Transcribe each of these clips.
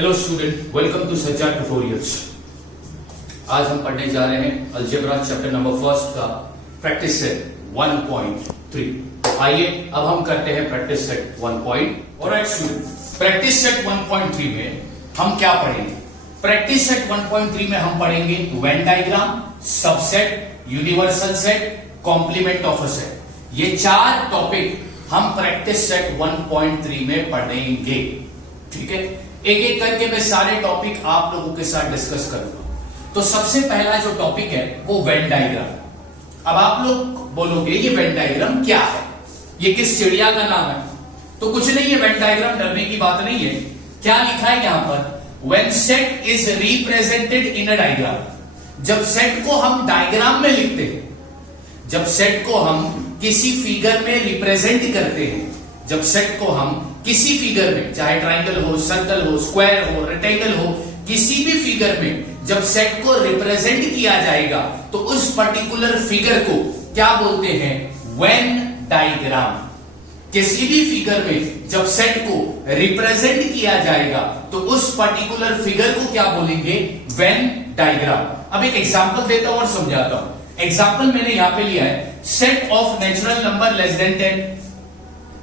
Hello student, welcome to सज्जा tutorials. आज हम पढ़ने जा रहे हैं अलजेब्रा चैप्टर नंबर फर्स्ट का प्रैक्टिस सेट 1.3। आइए अब हम करते हैं practice set 1. Alright student, practice set 1.3 में हम क्या पढ़ेंगे? प्रैक्टिस सेट 1.3 में हम पढ़ेंगे Venn diagram, subset, universal set, complement of a set. ये चार टॉपिक हम प्रैक्टिस सेट 1.3 में पढ़ेंगे। ठीक है, एक एक करके मैं सारे टॉपिक आप लोगों के साथ डिस्कस करूंगा। तो सबसे पहला जो टॉपिक है वो वेन डायग्राम। अब आप लोग बोलोगे ये वेन डायग्राम क्या है, ये किस चिड़िया का नाम है? तो कुछ नहीं है, वेन डायग्राम डरने की बात नहीं है। क्या लिखा है यहां पर? When set is represented in a diagram. जब सेट को हम डायग्राम में लिखते हैं, जब सेट को हम किसी फिगर में रिप्रेजेंट करते हैं, जब सेट को हम किसी फिगर में, चाहे ट्राइंगल हो, सर्कल हो, स्क्वायर हो, रेक्टेंगल हो, किसी भी फिगर में जब सेट को रिप्रेजेंट किया जाएगा तो उस पर्टिकुलर फिगर को क्या बोलते हैं? Venn diagram. किसी भी फिगर में जब सेट को रिप्रेजेंट किया जाएगा तो उस पर्टिकुलर फिगर को क्या बोलेंगे? Venn diagram. अब एक एग्जांपल देता हूं और समझाता हूं। एग्जांपल मैंने यहां पे लिया है, set of natural number less than 10।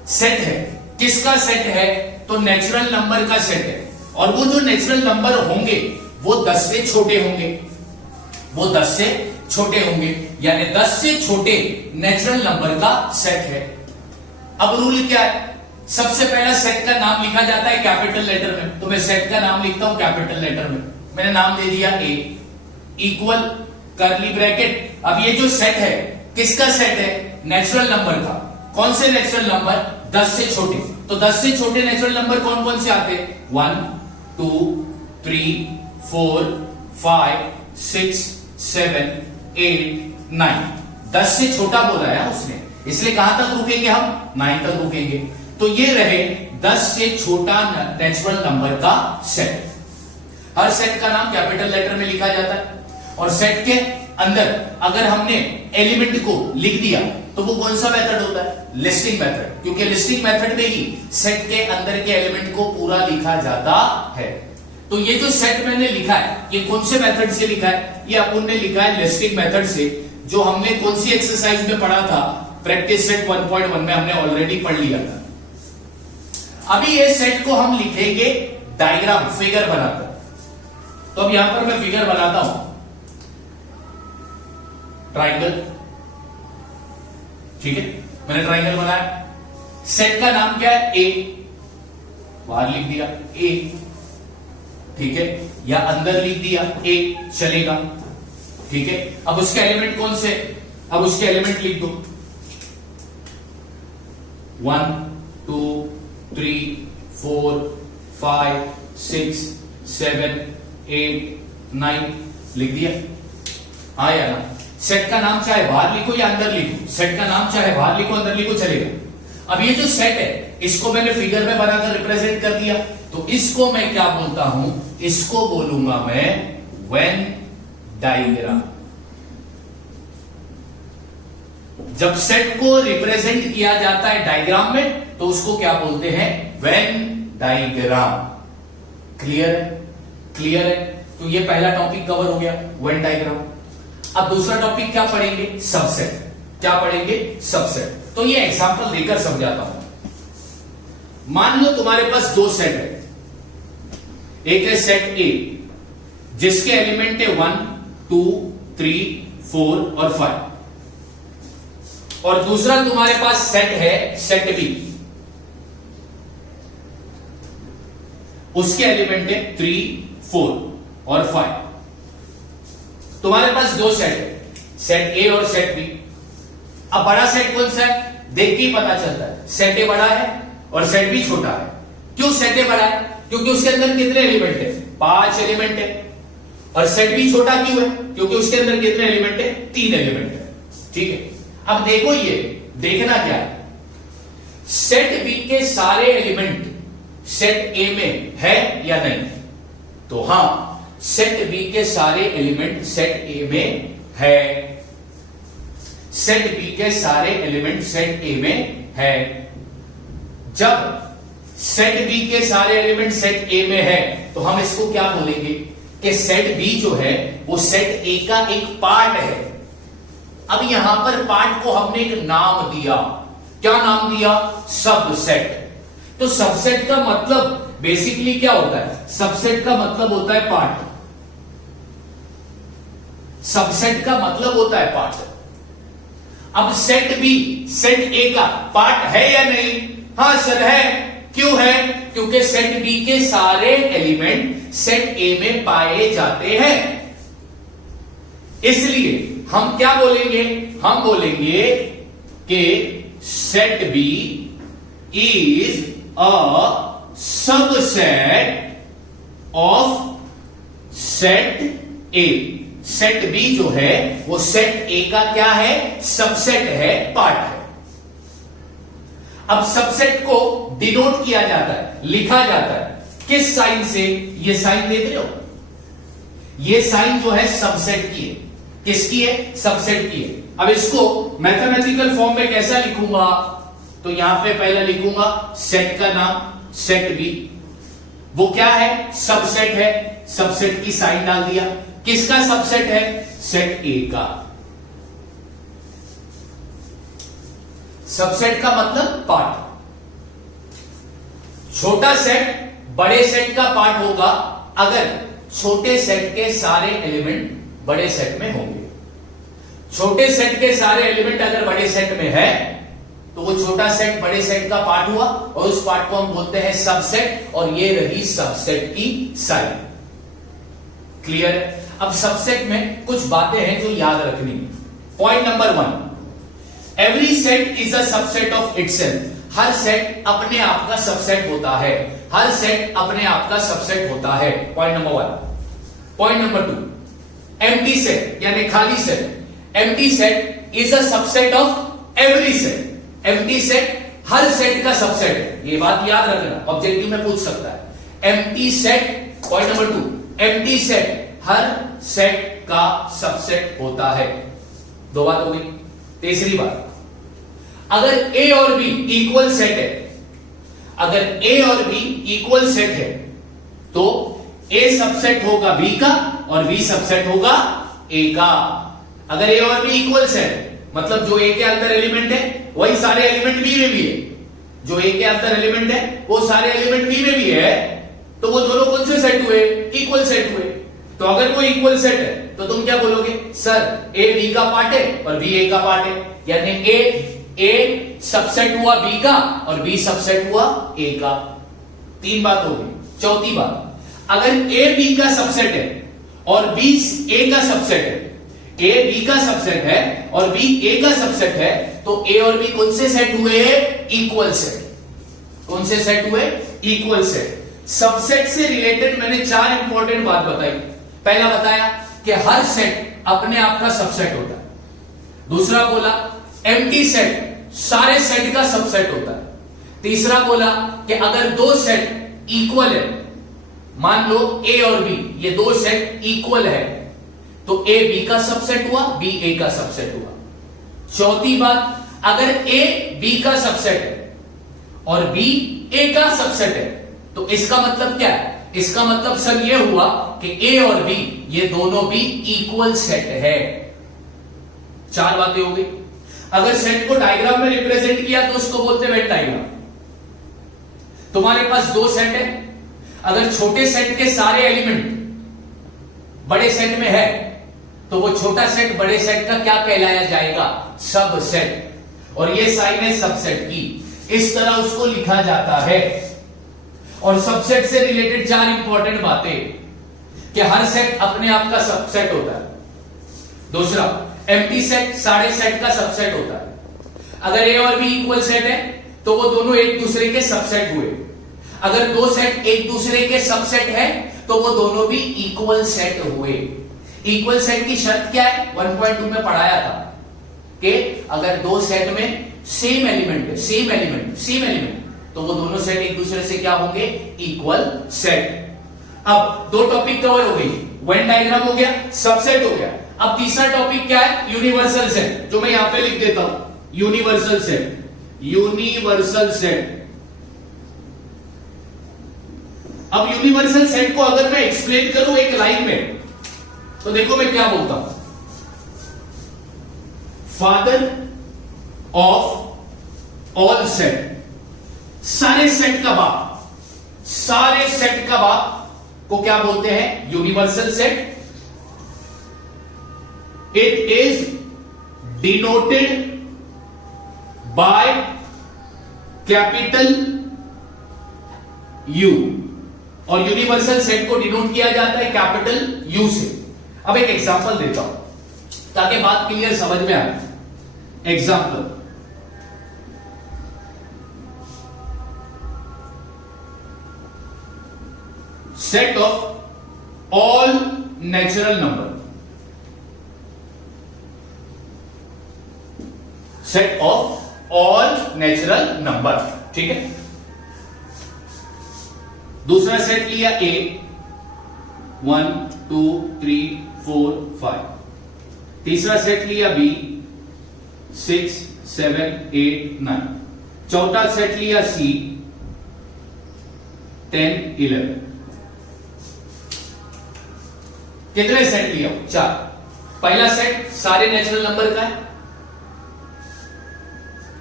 Set है, किसका सेट है? तो नेचुरल नंबर का सेट है। और वो जो नेचुरल नंबर होंगे वो 10 से छोटे होंगे, वो 10 से छोटे होंगे, यानी 10 से छोटे नेचुरल नंबर का सेट है। अब रूल क्या है? सबसे पहला सेट का नाम लिखा जाता है कैपिटल लेटर में। तो मैं सेट का नाम लिखता हूं कैपिटल लेटर में। मैंने नाम दे दिया ए, इक्वल कर्ली ब्रैकेट। अब ये जो सेट है किसका सेट है? नेचुरल नंबर का। कौन से नेचुरल नंबर? 10 से छोटे। तो 10 से छोटे नेचुरल नंबर कौन कौन से आते हैं? 1, 2, 3, 4, 5, 6, 7, 8, 9। 10 से छोटा बोला है उसने, इसलिए कहां तक रुकेंगे हम? 9 तक रुकेंगे। तो ये रहे 10 से छोटा नेचुरल नंबर का सेट। हर सेट का नाम कैपिटल लेटर में लिखा जाता है। और सेट के अंदर अगर हमने एलिमेंट को लिख दिया तो वो कौन सा मेथड होता है? Listing method. क्योंकि लिस्टिंग मेथड में ही सेट के अंदर के एलिमेंट को पूरा लिखा जाता है। तो ये जो सेट मैंने लिखा है ये कौन से मेथड से लिखा है? ये अपन ने लिखा है लिस्टिंग मेथड से, जो हमने कौन सी एक्सरसाइज में पढ़ा था? प्रैक्टिस सेट 1.1 में हमने ऑलरेडी पढ़ लिया था। अभी ये सेट को हम लिखेंगे डायग्राम, फिगर बनाकर। तो अब यहां पर मैं फिगर बनाता हूं, ट्राइंगल। ठीक है, मैंने ट्राइंगल बनाया। सेट का नाम क्या है? ए, बाहर लिख दिया ए। ठीक है, या अंदर लिख दिया ए, चलेगा। ठीक है, अब उसके एलिमेंट कौन से? अब उसके एलिमेंट लिख दो। 1, 2, 3, 4, 5, 6, 7, 8, 9 लिख दिया। हाँ या ना? सेट का नाम चाहे बाहर लिखो या अंदर लिखो, सेट का नाम चाहे बाहर लिखो अंदर लिखो, चलेगा। अब ये जो सेट है इसको मैंने फिगर में बनाकर रिप्रेजेंट कर दिया, तो इसको मैं क्या बोलता हूं? इसको बोलूंगा मैं वेन डायग्राम। जब सेट को रिप्रेजेंट किया जाता है डायग्राम में तो उसको क्या बोलते हैं? When diagram. क्लियर है? क्लियर है? तो ये पहला टॉपिक कवर हो गया, वेन डायग्राम। अब दूसरा टॉपिक क्या पढ़ेंगे? सबसेट। क्या पढ़ेंगे? सबसेट। तो ये एग्जांपल देकर समझाता हूं। मान लो तुम्हारे पास दो सेट है, एक है सेट ए जिसके एलिमेंट है 1, 2, 3, 4 और 5, और दूसरा तुम्हारे पास सेट है सेट बी, उसके एलिमेंट है 3, 4 और 5। तुम्हारे पास दो सेट है, सेट ए और सेट बी। अब बड़ा सेट कौन सा है? देख के ही पता चलता है, सेट ए बड़ा है और सेट बी छोटा है। क्यों सेट ए बड़ा है? क्योंकि उसके अंदर कितने एलिमेंट है? 5 एलिमेंट है। और सेट बी छोटा क्यों है? क्योंकि उसके अंदर कितने एलिमेंट है? 3 एलिमेंट है। ठीक है, अब देखो, ये देखना क्या है? सेट बी के सारे एलिमेंट सेट ए में है या नहीं? तो हां, सेट बी के सारे एलिमेंट सेट ए में है। सेट बी के सारे एलिमेंट सेट ए में है। जब सेट बी के सारे एलिमेंट सेट ए में है, तो हम इसको क्या बोलेंगे कि सेट बी जो है वो सेट ए का एक पार्ट है। अब यहां पर पार्ट को हमने एक नाम दिया, क्या नाम दिया? सबसेट। तो सबसेट का मतलब बेसिकली क्या होता है? सबसेट का मतलब होता है पार्ट। सबसेट का मतलब होता है पार्ट। अब सेट बी सेट ए का पार्ट है या नहीं? हां सर है। क्यों है? क्योंकि सेट बी के सारे एलिमेंट सेट ए में पाए जाते हैं। इसलिए हम क्या बोलेंगे? हम बोलेंगे कि set B is a subset of set A. Set B जो है वो सेट ए का क्या है? सबसेट है, पार्ट है। अब सबसेट को डिनोट किया जाता है, लिखा जाता है किस साइन से? ये साइन देख रहे हो, ये साइन जो है सबसेट की है। किसकी है? सबसेट की है। अब इसको मैथमेटिकल फॉर्म में कैसा लिखूंगा? तो यहां पे पहले लिखूंगा सेट का नाम, सेट बी। वो क्या है? सबसेट है। सबसेट की साइन डाल दिया। किसका सबसेट है? सेट ए का। सबसेट का मतलब पार्ट। छोटा सेट बड़े सेट का पार्ट होगा अगर छोटे सेट के सारे एलिमेंट बड़े सेट में होंगे। छोटे सेट के सारे एलिमेंट अगर बड़े सेट में है तो वो छोटा सेट बड़े सेट का पार्ट हुआ और उस पार्ट को हम बोलते हैं सबसेट, और ये रही सबसेट की साइन। क्लियर है? अब सबसेट में कुछ बातें हैं जो याद रखनी। Point number 1, every set is a subset of itself. Her set अपने आप का सबसेट होता है। हर सेट अपने आप का सबसेट होता है। Point number 1। Point number 2, empty set यानी खाली set. Empty set is a subset of every set. Empty set हर सेट का सबसेट है। ये बात याद रखना, ऑब्जेक्टिव में पूछ सकता है। Empty set, point number 2, empty set हर सेट का सबसेट होता है। दो बात हो गई। तीसरी बात, अगर ए और बी इक्वल सेट है, अगर ए और बी इक्वल सेट है तो ए सबसेट होगा बी का और बी सबसेट होगा ए का। अगर ए और बी इक्वल सेट मतलब जो ए के अंदर एलिमेंट है वही सारे एलिमेंट बी में भी है, जो ए के अंदर एलिमेंट है वो सारे एलिमेंट बी में भी है, तो वो दोनों कौन से सेट हुए? इक्वल सेट हुए। तो अगर वो इक्वल सेट है तो तुम क्या बोलोगे? सर ए बी का पार्ट है और बी ए का पार्ट है, यानी ए सबसेट हुआ बी का और बी सबसेट हुआ ए का। तीन बात हो गई। चौथी बात, अगर ए बी का सबसेट है और बी ए का सबसेट है, ए बी का सबसेट है और बी ए का सबसेट है, तो ए और बी कौन से सेट हुए? Equal set. कौन से सेट हुए? Equal set. सबसेट से रिलेटेड मैंने 4 इंपॉर्टेंट बात बताई। पहला बताया कि हर सेट अपने आप का सबसेट होता है। दूसरा बोला एम्प्टी सेट सारे सेट का सबसेट होता है। तीसरा बोला कि अगर दो सेट इक्वल है, मान लो ए और बी ये दो सेट इक्वल है, तो ए बी का सबसेट हुआ, बी ए का सबसेट हुआ। चौथी बात, अगर ए बी का सबसेट है और बी ए का सबसेट है, तो इसका मतलब क्या है? इसका मतलब सर ये हुआ कि ए और बी ये दोनों भी इक्वल सेट है। 4 बातें हो गई। अगर सेट को डायग्राम में रिप्रेजेंट किया तो उसको बोलते हैं वेन डायग्राम। तुम्हारे पास 2 सेट है, अगर छोटे सेट के सारे एलिमेंट बड़े सेट में है तो वो छोटा सेट बड़े सेट का क्या कहलाया जाएगा? सबसेट। और ये साइन है सबसेट की। इस तरह उसको लिखा जाता है। और सबसेट से रिलेटेड 4 इंपॉर्टेंट बातें कि हर सेट अपने आप का सबसेट होता है। दूसरा, एम्प्टी सेट सारे सेट का सबसेट होता है। अगर ए और बी इक्वल सेट है तो वो दोनों एक दूसरे के सबसेट हुए। अगर दो सेट एक दूसरे के सबसेट है तो वो दोनों भी इक्वल सेट हुए। इक्वल सेट की शर्त क्या है? 1.2 में पढ़ाया था कि अगर दो सेट में सेम एलिमेंट है, सेम एलिमेंट, तो वो दोनों सेट एक दूसरे से क्या होंगे? Equal set. अब 2 टॉपिक कवर हो गई। वेन डायग्राम हो गया, सबसेट हो गया। अब तीसरा टॉपिक क्या है? यूनिवर्सल सेट, जो मैं यहां पे लिख देता हूं। Universal set, universal set. अब यूनिवर्सल सेट को अगर मैं एक्सप्लेन करूं एक लाइन में, तो देखो मैं क्या बोलता हूं, फादर ऑफ ऑल सेट, सारे सेट का बाप, सारे सेट का बाप को क्या बोलते हैं? Universal set. It is denoted by capital you, और यूनिवर्सल सेट को डिनोट किया जाता है कैपिटल यू से। अब एक एग्जांपल देता हूं ताकि बात क्लियर समझ में आए। Example, set of all natural number, set of all natural number, ठीक है। दूसरा सेट लिया ए, 1 2 3 4 5। तीसरा सेट लिया बी, 6 7 8 9। चौथा सेट लिया सी, 10 11। कितने सेट लिया? 4। पहला सेट सारे नेचुरल नंबर का है,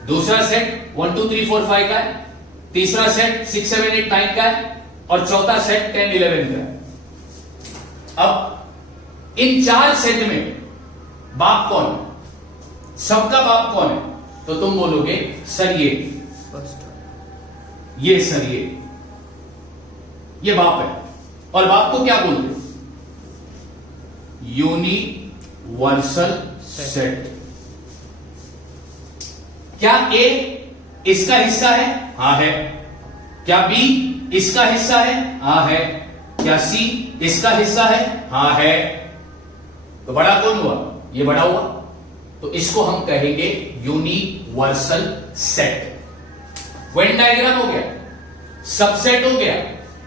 दूसरा सेट 1 2 3 4 5 का है, तीसरा सेट 6 7 8 9 का है, और चौथा सेट 10 11 का है। अब इन 4 सेट में बाप कौन है? सबका बाप कौन है? तो तुम बोलोगे सर ये सर ये बाप है। और बाप को क्या बोलते? Universal set. क्या ए इसका हिस्सा है? हां है। क्या बी इसका हिस्सा है? हां है। क्या सी इसका हिस्सा है? हां है। तो बड़ा कौन हुआ? ये बड़ा हुआ, तो इसको हम कहेंगे यूनिवर्सल सेट। वेन डायग्राम हो गया, सबसेट हो गया,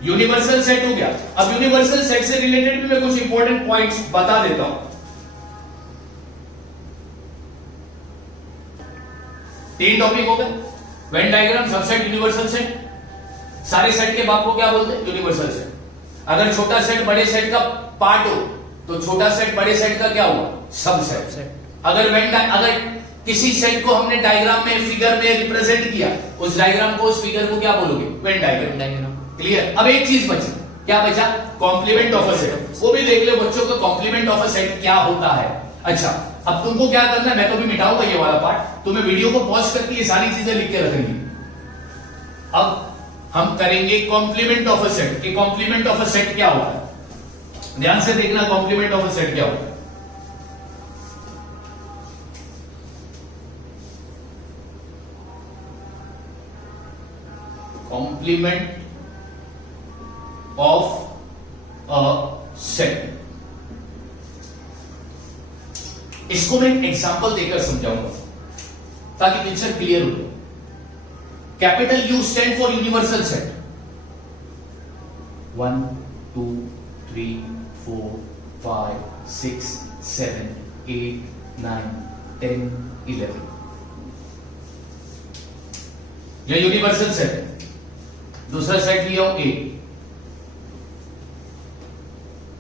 यूनिवर्सल सेट हो गया। अब यूनिवर्सल सेट से रिलेटेड भी मैं कुछ इंपॉर्टेंट पॉइंट्स बता देता हूं। 3 टॉपिक हो गए, Venn diagram, subset, universal set. सारे सेट के बाप को क्या बोलते हैं? Universal set. अगर छोटा सेट बड़े सेट का पार्ट हो तो छोटा सेट बड़े सेट का क्या हुआ? सबसेट। अगर किसी सेट को हमने डायग्राम में, फिगर में रिप्रेजेंट किया, उस डायग्राम को, उस फिगर को क्या बोलोगे? Venn diagram. क्लियर? अब एक चीज बची, क्या बचा? Complement of a set. वो भी देख ले बच्चों को, कॉम्प्लीमेंट ऑफ अ सेट क्या होता है। अच्छा, अब तुमको क्या करना है, मैं तो भी मिटाऊंगा ये वाला पार्ट, तुम्हें वीडियो को पॉज करके ये सारी चीजें लिख के रखेंगे। अब हम करेंगे कॉम्प्लीमेंट ऑफ अ सेट। कि कॉम्प्लीमेंट ऑफ अ सेट क्या होता है, ध्यान से देखना, कॉम्प्लीमेंट ऑफ अ सेट क्या होता है। कॉम्प्लीमेंट ऑफ अ सेट, इसको मैं एक एग्जांपल देकर समझाऊंगा ताकि पिक्चर क्लियर हो जाए। Capital you stand for universal set. 1 2 3 4 5 6 7 8 9 10 11, यह यूनिवर्सल सेट है। दूसरा सेट लिया हूं ए,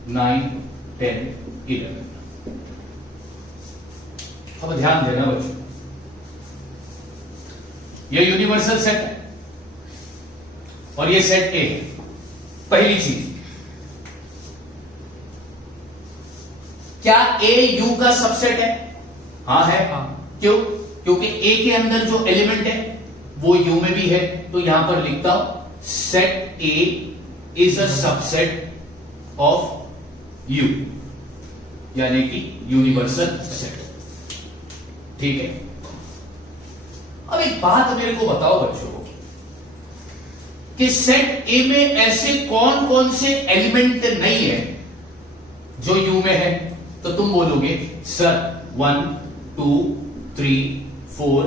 9 10 11। अब ध्यान देना बच्चों, यह यूनिवर्सल सेट है और यह सेट ए है। पहली चीज, क्या ए यू का सबसेट है? हां है। क्यों? क्योंकि ए के अंदर जो एलिमेंट है वो यू में भी है, तो यहां पर लिखता हूं set A is a subset of you, यानी कि यूनिवर्सल सेट। ठीक है। अब एक बात मेरे को बताओ बच्चों कि सेट ए में ऐसे कौन कौन से एलिमेंट नहीं है जो यू में है? तो तुम बोलोगे सर 1 2 3 4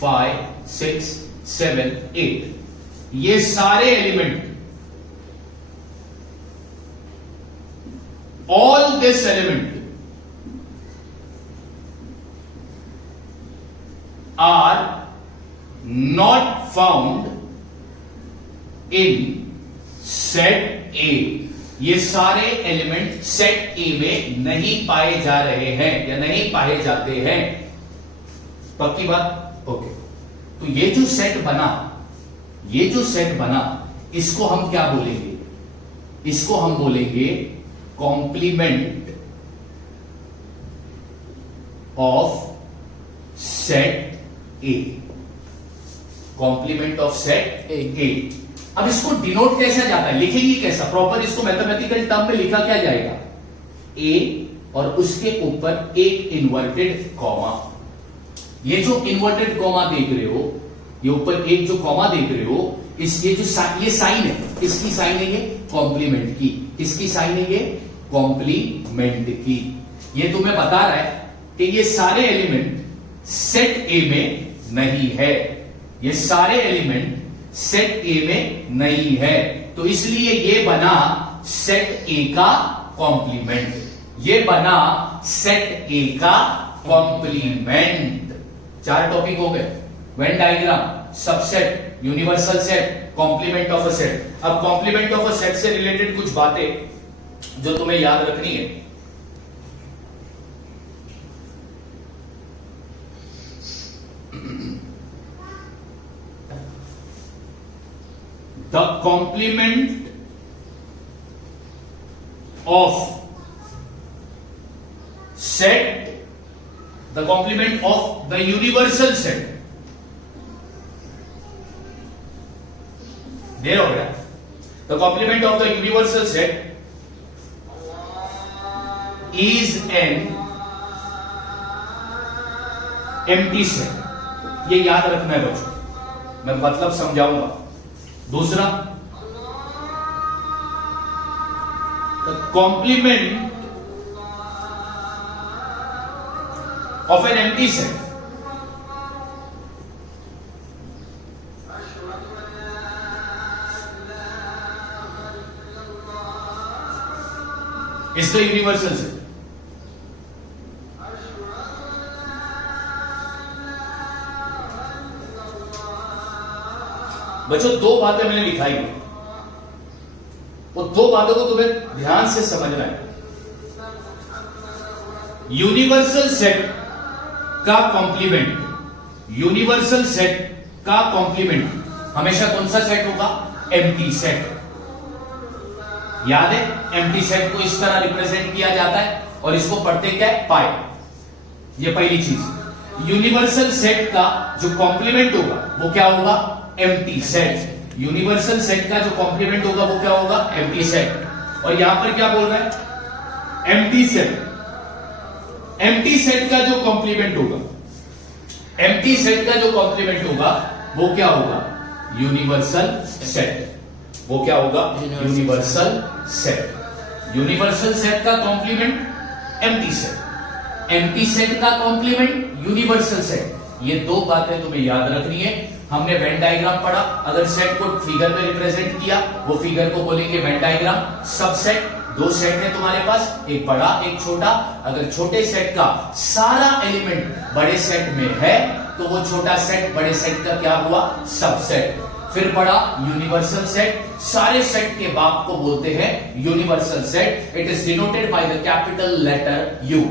5 6 7 8, ये सारे element, all this element are not found in set ए, ये सारे एलिमेंट सेट ए में नहीं पाए जा रहे हैं या नहीं पाए जाते हैं। पक्की बात? ओके। तो ये जो सेट बना, इसको हम क्या बोलेंगे? इसको हम बोलेंगे complement of set A. Complement of set A. अब इसको डिनोट कैसा जाता है, लिखेंगे कैसा? प्रॉपर इसको मैथमेटिकल टर्म में लिखा क्या जाएगा? ए और उसके ऊपर एक इन्वर्टेड कॉमा। ये जो इन्वर्टेड कॉमा देख रहे हो, ये ऊपर एक जो कॉमा देख रहे हो, ये साइन है, इसकी साइन है ये कॉम्प्लीमेंट की, इसकी साइन है ये कॉम्प्लीमेंट की। ये तुम्हें बता रहा है कि ये सारे एलिमेंट सेट ए में नहीं है, ये सारे एलिमेंट सेट ए में नहीं है, तो इसलिए ये बना सेट ए का कॉम्प्लीमेंट। ये बना सेट ए का कॉम्प्लीमेंट। 4 टॉपिक हो गए, Venn diagram, subset, universal set, complement of a set. अब कॉम्प्लीमेंट ऑफ अ सेट से रिलेटेड कुछ बातें जो तुम्हें याद रखनी है। The complement of set, the complement of the universal set, there हो गया। The complement of the universal set is an empty set। ये याद रखना है बच्चों, मैं मतलब समझाऊंगा। दूसरा, the complement of an empty set is the universal set। बच्चों 2 बातें मैंने लिखाई है, वो 2 बातों को तुम्हें ध्यान से समझना है। यूनिवर्सल सेट का कॉम्प्लीमेंट, यूनिवर्सल सेट का कॉम्प्लीमेंट हमेशा कौन सा सेट होगा? Empty set. याद है, एम्प्टी सेट को इस तरह रिप्रेजेंट किया जाता है और इसको पढ़ते क्या है? पाई। ये पहली चीज। यूनिवर्सल सेट का जो कॉम्प्लीमेंट होगा वो क्या होगा? Empty set. यूनिवर्सल सेट का जो कॉम्प्लीमेंट होगा वो क्या होगा? Empty set. और यहां पर क्या बोल रहा है? Empty set. एम्प्टी सेट का जो कॉम्प्लीमेंट होगा, एम्प्टी सेट का जो कॉम्प्लीमेंट होगा वो क्या होगा? Universal set. वो क्या होगा? Universal set. यूनिवर्सल सेट का complement empty set, empty set का कॉम्प्लीमेंट यूनिवर्सल सेट। ये 2 बातें तुम्हें याद रखनी है। हमने वेन डायग्राम पढ़ा, अगर सेट को फिगर में रिप्रेजेंट किया वो फिगर को बोलेंगे वेन डायग्राम। सबसेट, 2 सेट है तुम्हारे पास, एक बड़ा एक छोटा। अगर छोटे सेट का सारा एलिमेंट बड़े सेट में है तो वो छोटा सेट बड़े सेट का क्या हुआ? सबसेट। फिर पढ़ा यूनिवर्सल सेट, सारे सेट के बाप को बोलते हैं universal set. It is denoted by the capital letter U.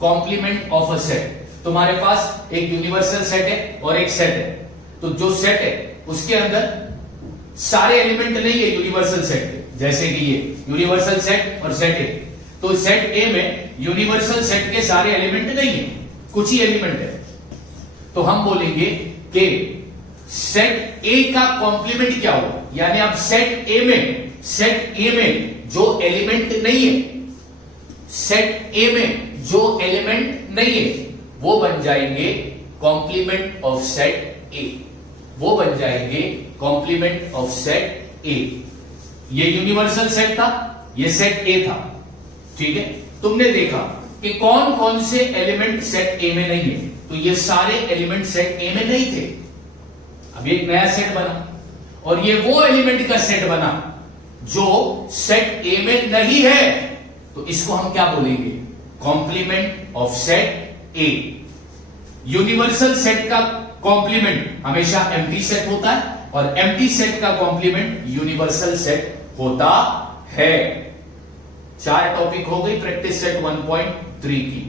Complement of a set, तुम्हारे पास एक यूनिवर्सल सेट है और एक सेट है, तो जो सेट है उसके अंदर सारे एलिमेंट नहीं है यूनिवर्सल सेट के, जैसे कि ये यूनिवर्सल सेट और सेट ए। तो सेट ए में यूनिवर्सल सेट के सारे एलिमेंट नहीं है, कुछ ही एलिमेंट है। तो हम बोलेंगे कि सेट ए का कॉम्प्लीमेंट क्या होगा? यानी अब सेट ए में जो एलिमेंट नहीं है, सेट ए में जो एलिमेंट नहीं है वो बन जाएंगे कॉम्प्लीमेंट ऑफ सेट ए। वो बन जाएंगे कॉम्प्लीमेंट ऑफ सेट ए। ये यूनिवर्सल सेट था, ये सेट ए था, ठीक है। तुमने देखा कि कौन कौन से एलिमेंट सेट ए में नहीं है, तो ये सारे एलिमेंट सेट ए में नहीं थे। अब एक नया सेट बना और ये वो एलिमेंट का सेट बना जो सेट ए में नहीं है, तो इसको हम क्या बोलेंगे? Complement of set A. Universal set का कॉम्प्लीमेंट हमेशा एम्प्टी सेट होता है और एम्प्टी सेट का कॉम्प्लीमेंट यूनिवर्सल सेट होता है। 4 टॉपिक हो गई प्रैक्टिस सेट 1.3 की।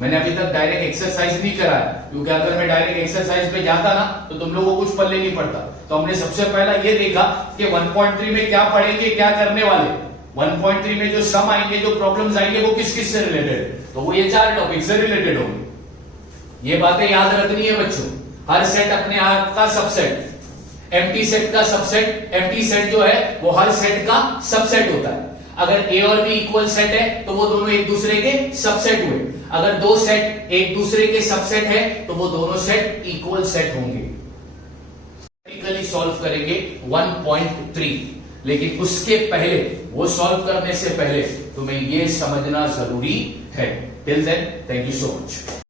मैंने अभी तक डायरेक्ट एक्सरसाइज नहीं कराया, क्योंकि अगर मैं डायरेक्ट एक्सरसाइज पे जाता ना तो तुम लोगों को कुछ पल्ले नहीं पड़ता। तो हमने सबसे पहला ये देखा कि 1.3 में क्या पढ़ेंगे, क्या करने वाले। 1.3 में जो सम आएंगे, जो प्रॉब्लम्स आएंगे, वो किस किस से रिलेटेड, तो वो ये 4 टॉपिक से रिलेटेड होंगे। ये बातें याद रखनी है बच्चों। हर सेट अपने आप का सबसेट, एम्प्टी सेट का सबसेट, एम्प्टी सेट जो है वो हर सेट का सबसेट होता है। अगर ए और बी इक्वल सेट है तो वो दोनों एक दूसरे के सबसेट हुए। अगर 2 सेट एक दूसरे के सबसेट है तो वो दोनों सेट इक्वल सेट होंगे। प्रैक्टिकली सॉल्व करेंगे 1.3, लेकिन उसके पहले, वो सॉल्व करने से पहले तुम्हें ये समझना जरूरी है। Till then, thank you so much.